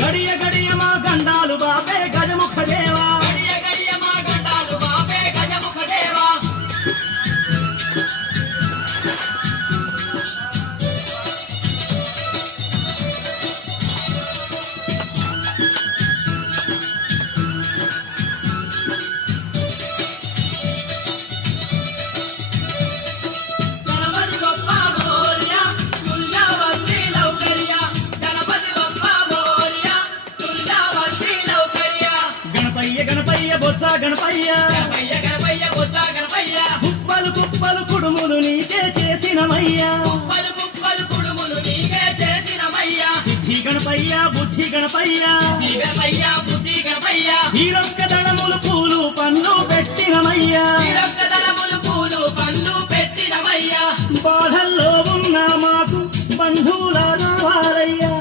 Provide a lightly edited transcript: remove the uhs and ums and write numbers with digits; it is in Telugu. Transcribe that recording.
గడియ గడియ మా గండాలు బాపే గజముఖ దేవా గడియ గడియ మా గండాలు బాపే గజముఖ దేవా గణపయ్య బొత్స గణపయ్య గణపయ్య గణపయ్య బొత్స గణపయ్య కుప్పలు కుప్పలు కుడుములు నీకే చేసినమయ్యా కుప్పలు కుప్పలు కుడుములు నీకే చేసినమయ్యా సిద్ధి గణపయ్య బుద్ధి గణపయ్య బుద్ధి గణపయ్య బుద్ధి గణపయ్య ఈరొక్క దళములు పూలు పన్ను పెట్టినమయ్యా ఈరొక్క దళములు పూలు పళ్ళు పెట్టినమయ్యా బాధల్లో ఉన్న మాకు బంధువుల రావాలయ్యా